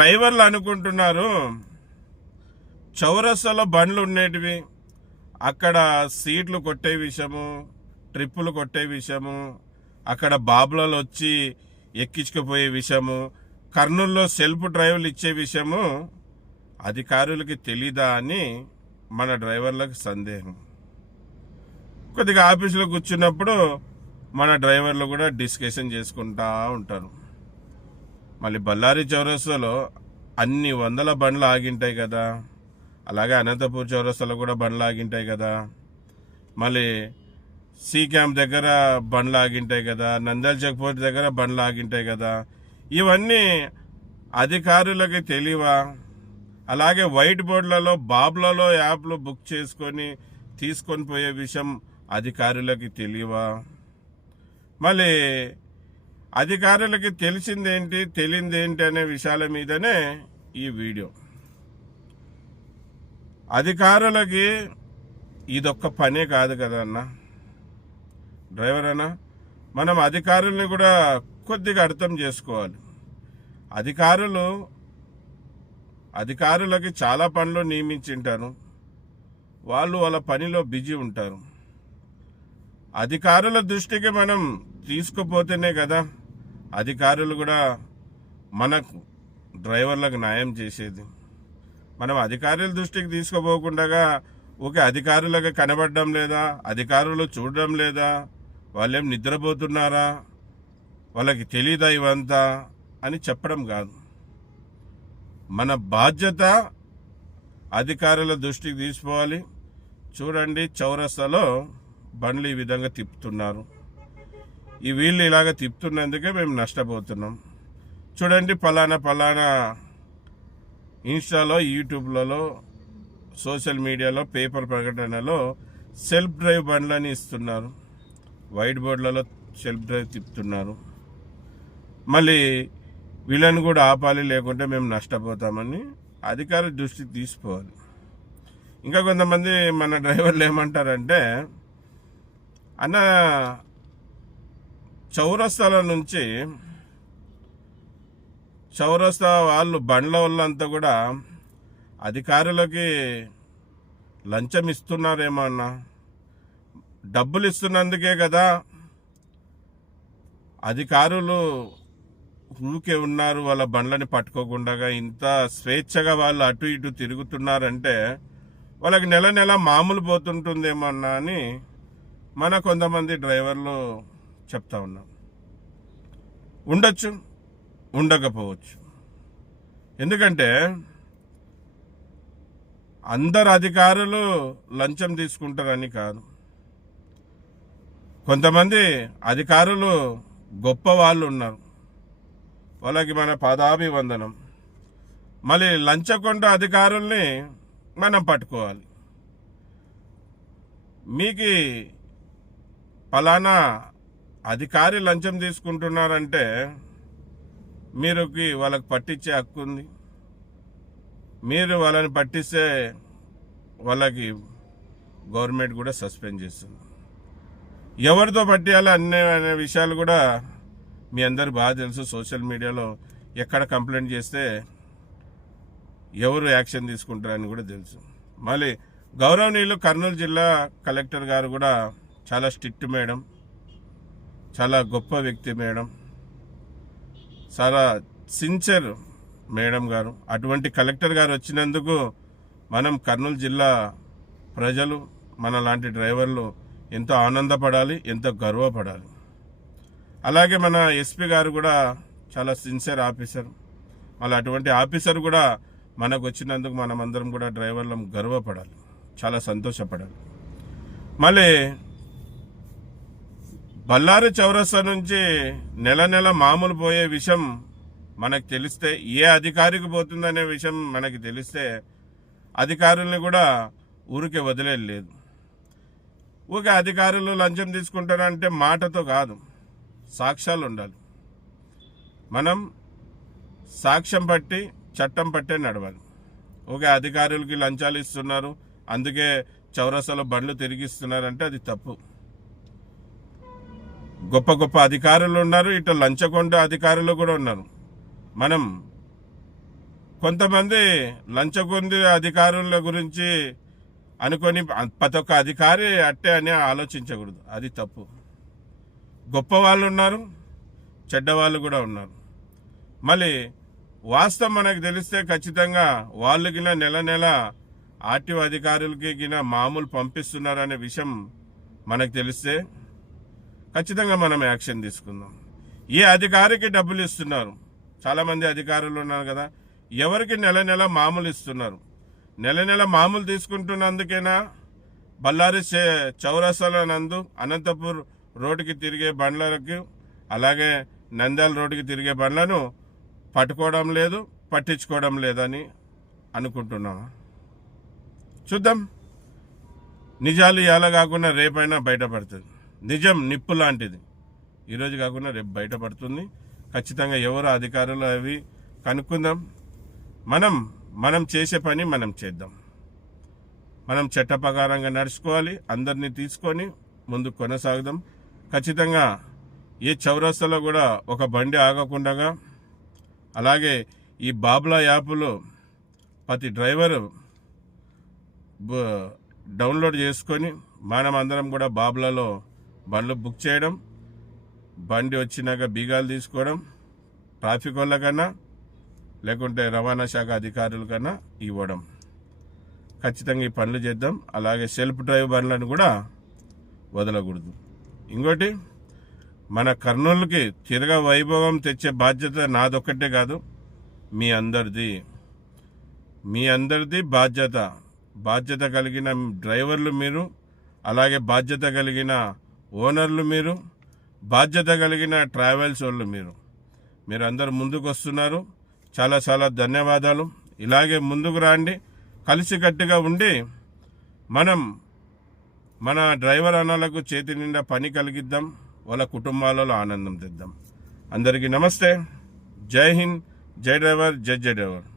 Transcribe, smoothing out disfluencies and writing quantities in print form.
డ్రైవర్లు అనుకుంటున్నారు చౌరస్తాలో బండ్లు ఉండేటివి, అక్కడ సీట్లు కొట్టే విషయము, ట్రిప్పులు కొట్టే విషయము, అక్కడ బాబులలో వచ్చి ఎక్కించుకుపోయే విషయము, కర్నూలులో సెల్ఫ్ డ్రైవర్లు ఇచ్చే విషయము అధికారులకి తెలీదా అని మన డ్రైవర్లకు సందేహం. కొద్దిగా ఆఫీసులో కూర్చున్నప్పుడు మన డ్రైవర్లు కూడా డిస్కషన్ చేసుకుంటా ఉంటారు. మళ్ళీ బళ్ళారి చౌరస్తాలో అన్ని వందల బండ్లు ఆగింటాయి కదా, అలాగే అనంతపూర్ చౌరస్తాలో కూడా బండ్లు ఆగింటాయి కదా, మళ్ళీ సి క్యాంప్ దగ్గర బండ్లు ఆగింటాయి కదా, నంద్యాల చెక్ పోస్ట్ దగ్గర బండ్లు ఆగింటాయి కదా. ఇవన్నీ అధికారులకి తెలియవా? అలాగే వైట్ బోర్డులలో బాబ్లలో యాప్లు బుక్ చేసుకొని తీసుకొని పోయే విషయం అధికారులకి తెలియవా? మళ్ళీ అధికారులకి తెలిసిందేంటి తెలియందేంటి అనే విషయాల మీదనే ఈ వీడియో. అధికారులకి ఇదొక్క పనే కాదు కదా అన్న, డ్రైవర్ అన్న. మనం అధికారుల్ని కూడా కొద్దిగా అర్థం చేసుకోవాలి. అధికారులకి చాలా పనులు నియమించింటారు, వాళ్ళు వాళ్ళ పనిలో బిజీ ఉంటారు. అధికారుల దృష్టికి మనం తీసుకుపోతేనే కదా అధికారులు కూడా మనకు డ్రైవర్లకు న్యాయం చేసేది. మనం అధికారుల దృష్టికి తీసుకుపోకుండా ఓకే అధికారులకు కనబడడం లేదా, అధికారులు చూడడం లేదా, వాళ్ళేం నిద్రపోతున్నారా, వాళ్ళకి తెలీదా ఇవంతా అని చెప్పడం కాదు. మన బాధ్యత అధికారుల దృష్టికి తీసుకోవాలి. చూడండి, చౌరస్తాలో బండ్లు ఈ విధంగా తిప్పుతున్నారు. ఈ వీళ్ళు ఇలాగ తిప్పుతున్నందుకే మేము నష్టపోతున్నాం. చూడండి, పలానా ఇన్స్టాలో, యూట్యూబ్లలో, సోషల్ మీడియాలో, పేపర్ ప్రకటనలో సెల్ఫ్ డ్రైవ్ బండ్లని ఇస్తున్నారు, వైట్ బోర్డులలో సెల్ఫ్ డ్రైవ్ తిప్పుతున్నారు. మళ్ళీ వీళ్ళని కూడా ఆపాలి, లేకుంటే మేము నష్టపోతామని అధికారుల దృష్టికి తీసుకోవాలి. ఇంకా కొంతమంది మన డ్రైవర్లు ఏమంటారంటే, అన్న చౌరస్తా వాళ్ళు బండ్ల వాళ్ళంతా కూడా అధికారులకి లంచం ఇస్తున్నారేమో అన్న, డబ్బులు ఇస్తున్నందుకే కదా అధికారులు ఊకే ఉన్నారు, వాళ్ళ బండ్లని పట్టుకోకుండా ఇంత స్వేచ్ఛగా వాళ్ళు అటు ఇటు తిరుగుతున్నారంటే వాళ్ళకి నెల నెల మామూలు పోతుంటుందేమో అన్న అని మన కొంతమంది డ్రైవర్లు చెప్తా ఉన్నారు. ఉండొచ్చు, ఉండకపోవచ్చు. ఎందుకంటే అందరు అధికారులు లంచం తీసుకుంటారని కాదు. కొంతమంది అధికారులు గొప్ప వాళ్ళు ఉన్నారు, వాళ్ళకి మన పాదాభివందనం. మళ్ళీ లంచగొండ అధికారుల్ని మనం పట్టుకోవాలి. మీకు పలానా అధికారి లంచం తీసుకుంటున్నారంటే మీరుకి వాళ్ళకి పట్టించే హక్కు ఉంది. మీరు వాళ్ళని పట్టిస్తే వాళ్ళకి గవర్నమెంట్ కూడా సస్పెండ్ చేస్తుంది. ఎవరితో పట్టియాలో అనే విషయాలు కూడా మీ అందరు బాగా తెలుసు. సోషల్ మీడియాలో ఎక్కడ కంప్లైంట్ చేస్తే ఎవరు యాక్షన్ తీసుకుంటారని కూడా తెలుసు. మళ్ళీ గౌరవనీయులు కర్నూలు జిల్లా కలెక్టర్ గారు కూడా చాలా స్ట్రిక్ట్ మేడం, చాలా గొప్ప వ్యక్తి మేడం, చాలా సిన్సియర్ మేడం గారు. అటువంటి కలెక్టర్ గారు వచ్చినందుకు మనం కర్నూలు జిల్లా ప్రజలు, మన లాంటి డ్రైవర్లు ఎంతో ఆనందపడాలి, ఎంతో గర్వపడాలి. అలాగే మన ఎస్పీ గారు కూడా చాలా సిన్సియర్ ఆఫీసర్. మళ్ళీ అటువంటి ఆఫీసర్ కూడా మనకు వచ్చినందుకు మనమందరం కూడా డ్రైవర్లం గర్వపడాలి, చాలా సంతోషపడాలి. మళ్ళీ బళ్ళారి చౌరస్తా నుంచి నెల నెల మామూలు పోయే విషయం మనకు తెలిస్తే, ఏ అధికారికి పోతుందనే విషయం మనకి తెలిస్తే అధికారుల్ని కూడా ఊరికే వదిలేదు. ఊరికే అధికారులు లంచం తీసుకుంటారంటే మాటతో కాదు, సాక్ష్యాలు ఉండాలి. మనం సాక్ష్యం పట్టి చట్టం పట్టే నడవాలి. ఓకే, అధికారులకి లంచాలు ఇస్తున్నారు అందుకే చౌరస్తాలో బండ్లు తిరిగిస్తున్నారంటే అది తప్పు. గొప్ప గొప్ప అధికారులు ఉన్నారు, ఇటు లంచగొండ అధికారులు కూడా ఉన్నారు. మనం కొంతమంది లంచగొంది అధికారుల గురించి అనుకొని ప్రతి ఒక్క అధికారి అట్టే అని ఆలోచించకూడదు, అది తప్పు. గొప్ప వాళ్ళు ఉన్నారు, చెడ్డవాళ్ళు కూడా ఉన్నారు. మళ్ళీ వాస్తవం మనకు తెలిస్తే ఖచ్చితంగా వాళ్ళు గిన నెల నెల ఆర్టీఓ అధికారులకి గిన మామూలు పంపిస్తున్నారనే విషయం మనకు తెలిస్తే ఖచ్చితంగా మనం యాక్షన్ తీసుకుందాం. ఏ అధికారికి డబ్బులు ఇస్తున్నారు? చాలామంది అధికారులు ఉన్నారు కదా, ఎవరికి నెల నెల మామూలు ఇస్తున్నారు? నెల నెల మామూలు తీసుకుంటున్నందుకేనా బళ్ళారి చౌరస్తాల నందు అనంతపూర్ రోడ్డుకి తిరిగే బండ్లకు, అలాగే నంద్యాల రోడ్డుకి తిరిగే బండ్లను పట్టుకోవడం లేదు, పట్టించుకోవడం లేదని అనుకుంటున్నాము. చూద్దాం, నిజాలు ఇలా కాకుండా రేపైనా బయటపడుతుంది. నిజం నిప్పు లాంటిది, ఈరోజు కాకుండా రేపు బయటపడుతుంది. ఖచ్చితంగా ఎవరు అధికారులు అవి కనుక్కుందాం. మనం చేసే పని మనం చేద్దాం. మనం చట్ట ప్రకారంగా నడుచుకోవాలి, అందరినీ తీసుకొని ముందుకు కొనసాగుదాం. ఖచ్చితంగా ఏ చౌరస్తాలో కూడా ఒక బండి ఆగకుండా, అలాగే ఈ బాబ్లా యాప్లో ప్రతి డ్రైవరు డౌన్లోడ్ చేసుకొని మనం అందరం కూడా బాబ్లాలో బండ్లు బుక్ చేయడం, బండి వచ్చినాక బీగాలు తీసుకోవడం, ట్రాఫిక్ వాళ్ళకన్నా లేకుంటే రవాణా శాఖ అధికారుల కన్నా ఇవ్వడం. ఖచ్చితంగా ఈ పనులు చేద్దాం. అలాగే సెల్ఫ్ డ్రైవ్ బండ్లను కూడా వదలకూడదు. ఇంకోటి, మన కర్నూలుకి తిరగ వైభవం తెచ్చే బాధ్యత నాదొక్కటే కాదు, మీ అందరిది బాధ్యత కలిగిన డ్రైవర్లు మీరు, అలాగే బాధ్యత కలిగిన ఓనర్లు మీరు, బాధ్యత కలిగిన ట్రావెల్స్ వాళ్ళు మీరు అందరూ ముందుకు వస్తున్నారు. చాలా చాలా ధన్యవాదాలు. ఇలాగే ముందుకు రండి, కలిసికట్టుగా ఉండి మన డ్రైవర్ అన్నలకు చేతి నిండా పని కలిగిద్దాం, వాళ్ళ కుటుంబాలలో ఆనందం తెద్దాం. అందరికీ నమస్తే. జై హింద్, జై డ్రైవర్, జై డ్రైవర్.